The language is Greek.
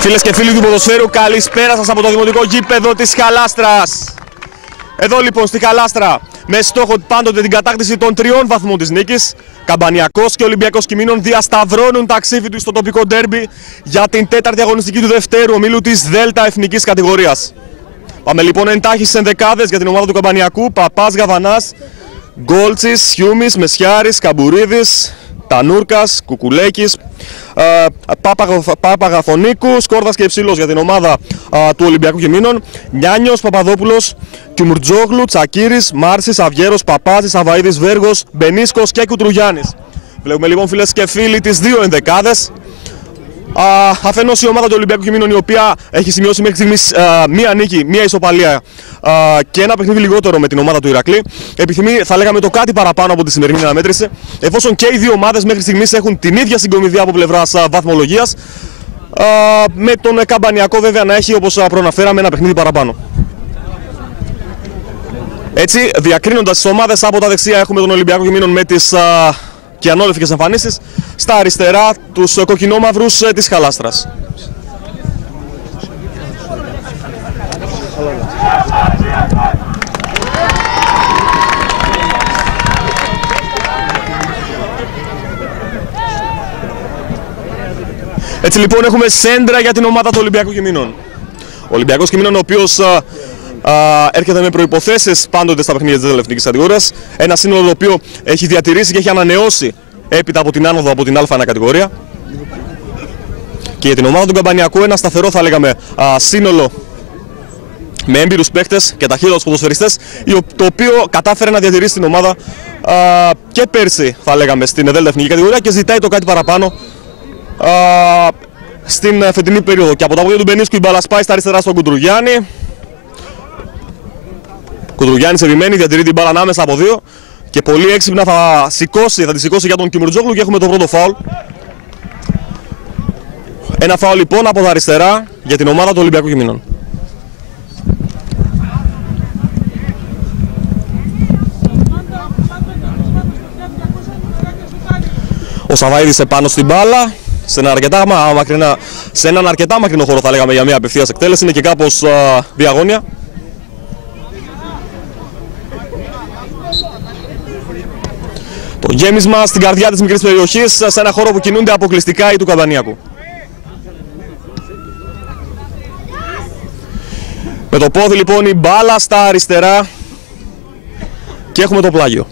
Φίλες και φίλοι του ποδοσφαίρου, καλησπέρα σας από το δημοτικό γήπεδο της Χαλάστρας. Εδώ λοιπόν στη Χαλάστρα, με στόχο πάντοτε την κατάκτηση των 3 βαθμών της νίκης, Καμπανιακός και Ολυμπιακός Κιμήνων διασταυρώνουν τα ξύφη τους στο τοπικό ντέρμπι για την 4η αγωνιστική του δευτέρου ομίλου της ΔΕΛΤΑ εθνικής κατηγορίας. Πάμε λοιπόν εντάχει στις ενδεκάδες για την ομάδα του Καμπανιακού: Παπάς, Γαβανάς, Γκόλτσης, Χιούμης, Μεσιάρης, Καμπουρίδης, Τανούρκας, Κουκουλέκης, Παπαγαθονίκου, Σκόρδας και Υψηλός. Για την ομάδα του Ολυμπιακού Κιμήνων: Νιάνιος, Παπαδόπουλος, Κιμουρτζόγλου, Τσακύρης, Μάρσης, Αυγέρος, Παπάζης, Αβαΐδης, Βέργος, Μπενίσκος και Κουτρουγιάννης. Βλέπουμε λοιπόν, φίλες και φίλοι, τις 2 ενδεκάδες. Αφενός η ομάδα του Ολυμπιακού Κιμήνων, η οποία έχει σημειώσει μέχρι στιγμής μία νίκη, μία ισοπαλία και ένα παιχνίδι λιγότερο με την ομάδα του Ηρακλή, επιθυμεί, θα λέγαμε, το κάτι παραπάνω από τη σημερινή αναμέτρηση, εφόσον και οι δύο ομάδες μέχρι στιγμής έχουν την ίδια συγκομιδία από πλευράς βαθμολογίας, με τον Καμπανιακό βέβαια να έχει, όπως προαναφέραμε, ένα παιχνίδι παραπάνω. Έτσι, διακρίνοντας τις ομάδες, από τα δεξιά έχουμε τον Ολυμπιακό Κιμήνων με τις και ανώδευτικές εμφανίσεις, στα αριστερά τους κοκκινόμαυρους της Χαλάστρας. Έτσι λοιπόν έχουμε σέντρα για την ομάδα του Ολυμπιακού Κιμήνων. Ο Ολυμπιακός Κιμήνων, ο οποίος έρχεται με προϋποθέσεις πάντοτε στα παιχνίδια της ΔΕΛΤΑ εθνικής κατηγορίας. Ένα σύνολο το οποίο έχει διατηρήσει και έχει ανανεώσει έπειτα από την άνοδο από την Α1 κατηγορία. Και για την ομάδα του Καμπανιακού ένα σταθερό, θα λέγαμε, σύνολο με έμπειρους παίχτες και ταχύτατους ποδοσφαιριστές, το οποίο κατάφερε να διατηρήσει την ομάδα και πέρσι, θα λέγαμε, στην ΔΕΛΤΑ εθνική κατηγορία και ζητάει το κάτι παραπάνω στην φετινή περίοδο. Και από τα πόδια του Μπενίσκου η μπάλα σπάει στα αριστερά στον Κουτρουγιάννη. Κουτρουγιάννης επιμένει, διατηρεί την μπάλα ανάμεσα από δύο και πολύ έξυπνα θα τη σηκώσει για τον Κιμουρτζόγλου και έχουμε το πρώτο φάουλ. Ένα φάουλ λοιπόν από τα αριστερά για την ομάδα του Ολυμπιακού Κιμήνων. Ο Σαβαΐδης επάνω στην μπάλα, σε έναν αρκετά μακρινό χώρο, θα λέγαμε, για μια απευθείας εκτέλεση, είναι και κάπως διαγώνια. Το γέμισμα στην καρδιά της μικρής περιοχής, σε ένα χώρο που κινούνται αποκλειστικά οι του Καμπανιακού. Με το πόδι λοιπόν η μπάλα στα αριστερά και έχουμε το πλάγιο.